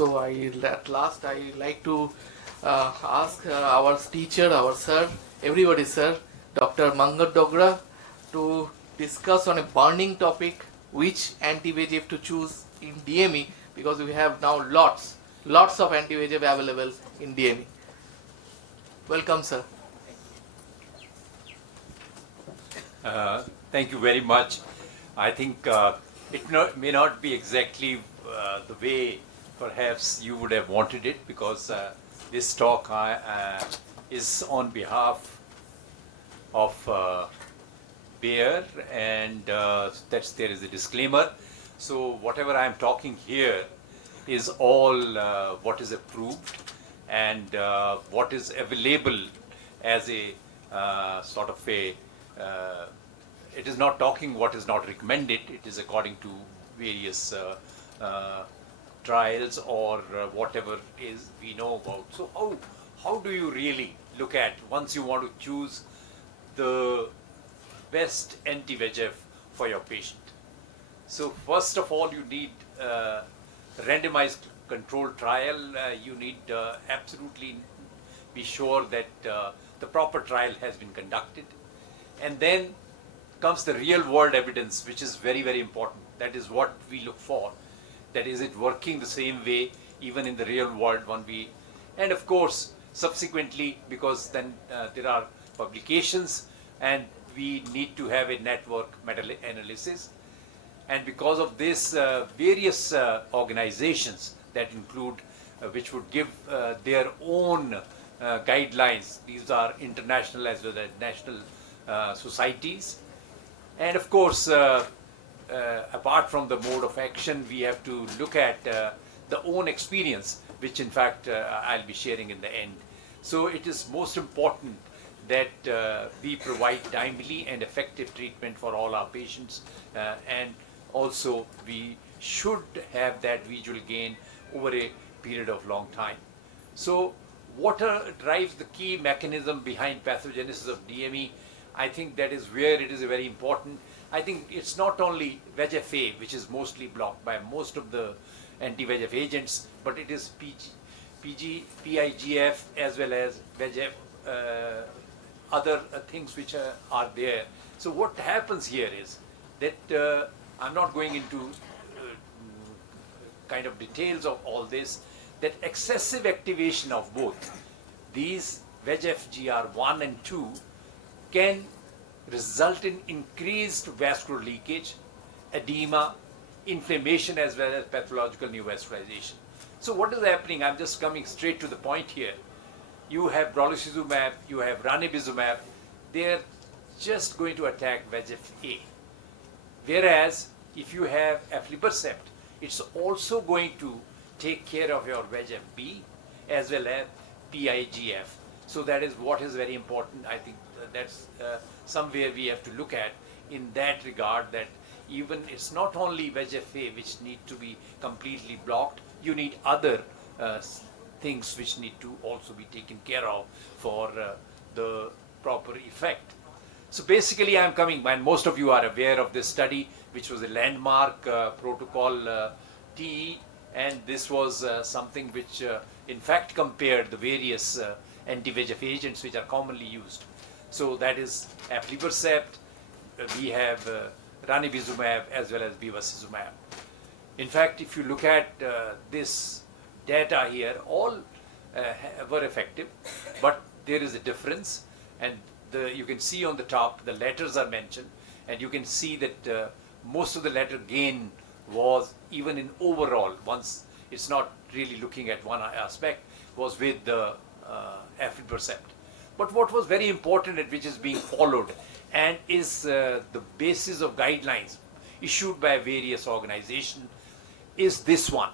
So at last I like to ask our teacher, our sir, everybody sir, Dr. Mangal Dogra, to discuss on a burning topic, which anti-VEGF to choose in DME, because we have now lots of anti-VEGF available in DME. Welcome, sir. Thank you very much. I think may not be exactly the way perhaps you would have wanted it, because this talk is on behalf of Bayer, and there is a disclaimer. So whatever I am talking here is all what is approved and what is available as a sort of a it is not talking what is not recommended. It is according to various trials or whatever is we know about. So how do you really look at, once you want to choose the best anti-VEGF for your patient? So first of all, you need randomized controlled trial. You need absolutely be sure that the proper trial has been conducted. And then comes the real world evidence, which is very, very important. That is what we look for. That is it working the same way even in the real world and of course subsequently, because then there are publications and we need to have a network meta-analysis. And because of this, various organizations that include, which would give their own guidelines. These are international as well as national societies. And of course, apart from the mode of action, we have to look at the own experience, which in fact I'll be sharing in the end. So it is most important that we provide timely and effective treatment for all our patients, and also we should have that visual gain over a period of long time. So what drives the key mechanism behind pathogenesis of DME? I think that is where it is very important. I think it's not only VEGF-A, which is mostly blocked by most of the anti-VEGF agents, but it is PIGF as well as VEGF, other things which are there. So what happens here is that I'm not going into kind of details of all this, that excessive activation of both these VEGF-GR1 and 2 can result in increased vascular leakage, edema, inflammation, as well as pathological neovascularization. So what is happening? I'm just coming straight to the point here. You have brolucizumab, you have ranibizumab. They're just going to attack VEGF-A. Whereas if you have aflibercept, it's also going to take care of your VEGF-B as well as PIGF. So that is what is very important. I think that's somewhere we have to look at in that regard, that even it's not only VEGF-A which need to be completely blocked, you need other things which need to also be taken care of for the proper effect. So basically I'm coming, and most of you are aware of this study, which was a landmark protocol TE, and this was something which in fact compared the various anti-VEGF agents which are commonly used. So that is aflibercept, we have ranibizumab as well as bevacizumab. In fact, if you look at this data here, all were effective, but there is a difference, and you can see on the top the letters are mentioned, and you can see that most of the letter gain was even in overall, once it's not really looking at one aspect, was with the aflibercept. But what was very important and which is being followed and is the basis of guidelines issued by various organizations is this one.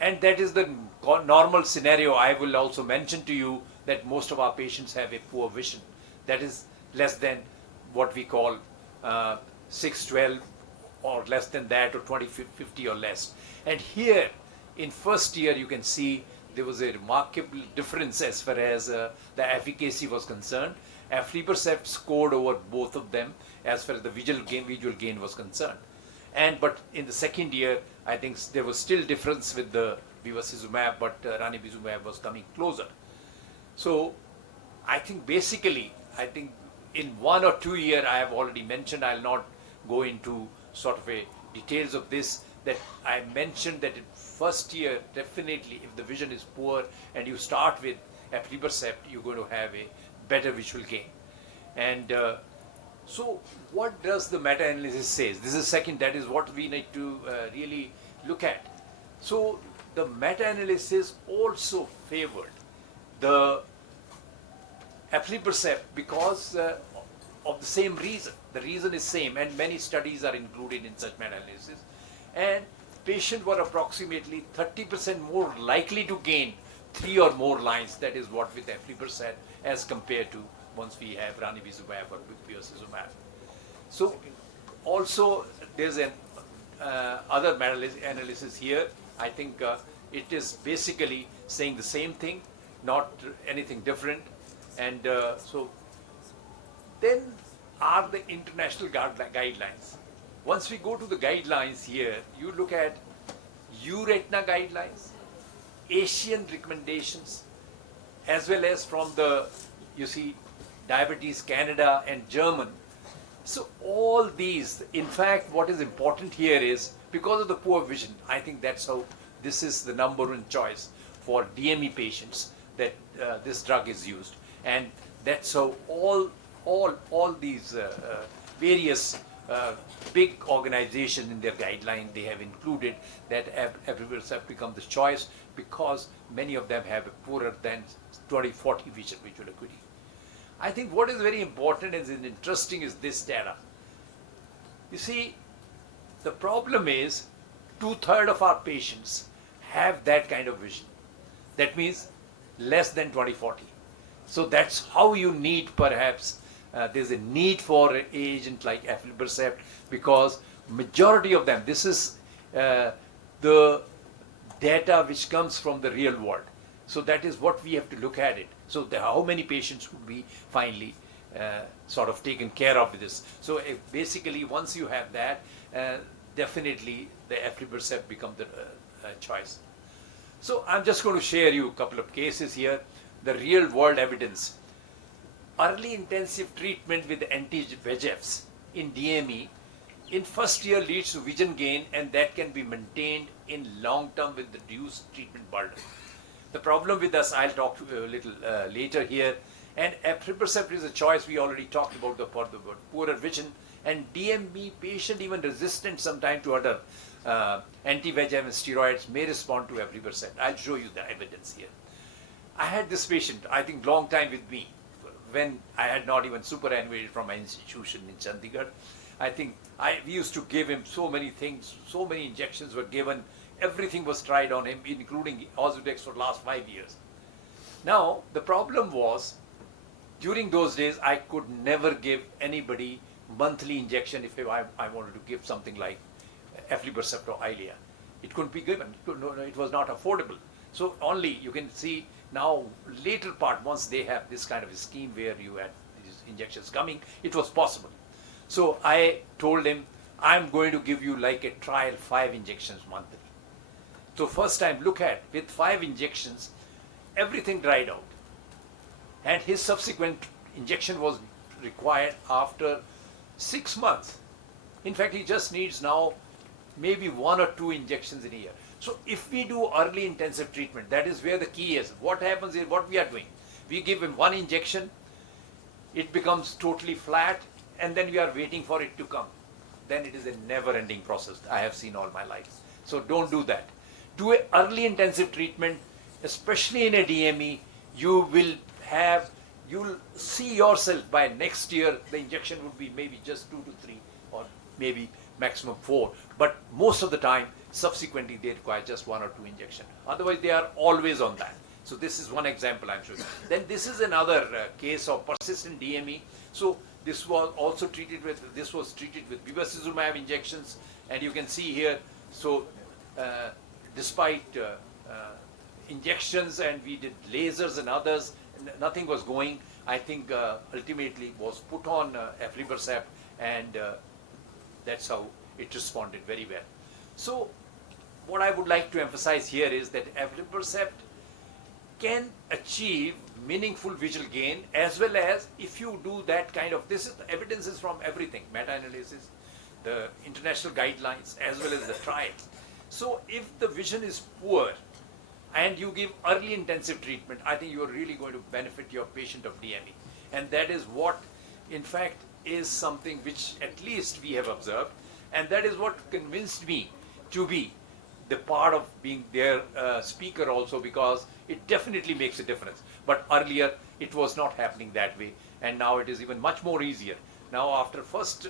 And that is the normal scenario. I will also mention to you that most of our patients have a poor vision. That is less than what we call 612 or less than that, or 20/50 or less. And here in first year you can see there was a remarkable difference as far as the efficacy was concerned. Aflibercept scored over both of them as far as the visual gain was concerned. But in the second year, I think there was still difference with the bevacizumab, but ranibizumab was coming closer. So I think basically, I think in 1 or 2 years, I have already mentioned, I'll not go into sort of a details of this, that I mentioned that in first year, definitely if the vision is poor and you start with aflibercept, you're going to have a better visual gain. And so what does the meta-analysis say? This is second, that is what we need to really look at. So the meta-analysis also favored the aflibercept because of the same reason. The reason is same, and many studies are included in such meta-analysis. And patients were approximately 30% more likely to gain 3 or more lines. That is what with aflibercept as compared to once we have ranibizumab or bevacizumab. So also there's an other meta-analysis here. I think it is basically saying the same thing, not anything different. And so then are the international guidelines. Once we go to the guidelines here, you look at EURETINA guidelines, Asian recommendations, as well as from the, you see, Diabetes Canada and German. So all these, in fact, what is important here is because of the poor vision, I think that's how this is the number one choice for DME patients, that this drug is used. And that's how all these various big organizations in their guideline, they have included that aflibercept become the choice because many of them have a poorer than 20/40 visual acuity. I think what is very important and interesting is this data. You see, the problem is 2/3 of our patients have that kind of vision. That means less than 20/40. So that's how you need perhaps, there's a need for an agent like aflibercept because majority of them, this is the data which comes from the real world. So that is what we have to look at it. So how many patients would be finally sort of taken care of with this. So basically once you have that, definitely the aflibercept becomes the choice. So I'm just going to share you a couple of cases here. The real world evidence. Early intensive treatment with anti-VEGFs in DME in first year leads to vision gain, and that can be maintained in long term with reduced treatment burden. The problem with us, I'll talk to you a little later here, and aflibercept is a choice. We already talked about the poorer vision, and DME patient even resistant sometimes to other anti-VEGF and steroids may respond to aflibercept. I'll show you the evidence here. I had this patient, I think long time with me, when I had not even superannuated from my institution in Chandigarh. I think we used to give him so many things, so many injections were given, everything was tried on him, including Ozurdex for the last 5 years. Now, the problem was, during those days, I could never give anybody monthly injection if I wanted to give something like aflibercept or Eylea. It couldn't be given, it was not affordable. So only, you can see now, later part, once they have this kind of a scheme where you had these injections coming, it was possible. So I told him, I'm going to give you like a trial 5 injections monthly. So first time, look at, with 5 injections, everything dried out. And his subsequent injection was required after 6 months. In fact, he just needs now maybe 1 or 2 injections in a year. So if we do early intensive treatment, that is where the key is. What happens is, what we are doing, we give him 1 injection, it becomes totally flat, and then we are waiting for it to come. Then it is a never-ending process. I have seen all my life. So don't do that. Do an early intensive treatment, especially in a DME. You'll see yourself by next year, the injection would be maybe just 2 to 3 or maybe maximum 4. But most of the time, subsequently they require just 1 or 2 injections. Otherwise, they are always on that. So this is one example I'm showing. Then this is another case of persistent DME. So this was also treated with, bevacizumab injections, and you can see here, so despite injections, and we did lasers and others, nothing was going. I think ultimately was put on aflibercept, and that's how it responded very well. So what I would like to emphasize here is that aflibercept can achieve meaningful visual gain, as well as if you do that kind of, this is the evidence is from everything, meta-analysis, the international guidelines, as well as the trials. So if the vision is poor and you give early intensive treatment, I think you are really going to benefit your patient of DME. And that is what, in fact, is something which at least we have observed. And that is what convinced me to be the part of being their speaker also, because it definitely makes a difference. But earlier it was not happening that way, and now it is even much more easier. Now after first,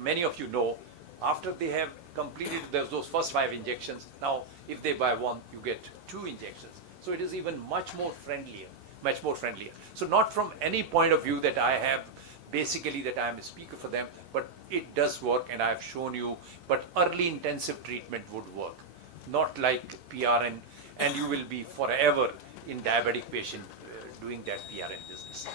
many of you know, after they have completed those first 5 injections, now if they buy one, you get 2 injections. So it is even much more friendlier, much more friendlier. So not from any point of view that I have basically that I am a speaker for them, but it does work, and I have shown you, but early intensive treatment would work, not like PRN, and you will be forever in diabetic patient doing that PRN business.